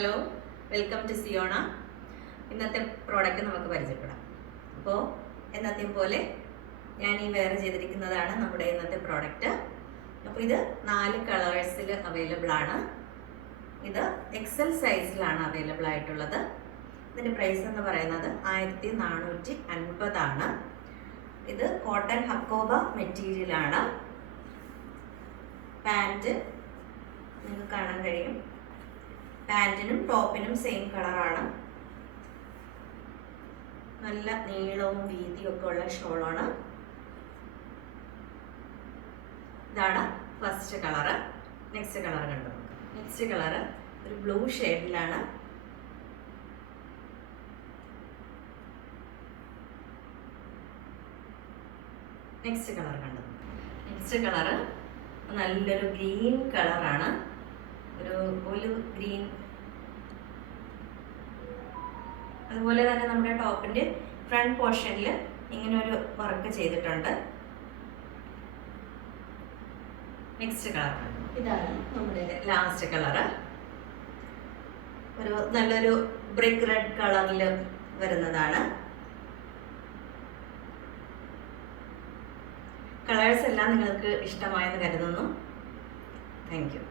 Hello, welcome to Siyona. ഇന്നത്തെ product നമുക്ക് പരിചയപ്പെടാം. അപ്പോൾ എന്നത്തെയും പോലെ ഞാൻ ഈ വെയർ ചെയ്തിരിക്കുന്നതാണ് നമ്മുടെ ഇന്നത്തെ പ്രോഡക്റ്റ്. അപ്പോൾ ഇത് 4 കളേഴ്സിൽ അവൈലബിൾ ആണ്. ഇത് എക്സൽ സൈസിലാണ് അവൈലബിൾ ആയിട്ടുള്ളത്. ഇതിൻ്റെ പ്രൈസ് എന്ന് പറയുന്നത് 1450 ആണ്. ഇത് കോട്ടൺ ഹക്കോബ മെറ്റീരിയലാണ്. പാൻറ്റ് നിങ്ങൾക്ക് കാണാൻ കഴിയും. പാൻറ്റിനും ടോപ്പിനും സെയിം കളറാണ്. നല്ല നീളവും വീതിയും ഒക്കെ ഉള്ള ഷോളാണ്. ഇതാണ് ഫസ്റ്റ് കളറ്. നെക്സ്റ്റ് കളർ കണ്ടു. നെക്സ്റ്റ് കളറ് ഒരു ബ്ലൂ ഷെയ്ഡിലാണ്. നെക്സ്റ്റ് കളർ കണ്ടു. നെക്സ്റ്റ് കളറ് നല്ലൊരു ഗ്രീൻ കളറാണ്. ഒരു ഒലിവ് ഗ്രീൻ. അതുപോലെ തന്നെ നമ്മുടെ ടോപ്പിന്റെ ഫ്രണ്ട് പോർഷനിൽ ഇങ്ങനെ ഒരു വർക്ക് ചെയ്തിട്ടുണ്ട്. നെക്സ്റ്റ് കളർ ഇതാണ് നമ്മുടെ ലാസ്റ്റ് കളറ്. ഒരു നല്ലൊരു ബ്രിക്ക് റെഡ് കളറിൽ വരുന്നതാണ്. കളേഴ്സ് എല്ലാം നിങ്ങൾക്ക് ഇഷ്ടമായെന്ന് കരുതുന്നു. Thank you.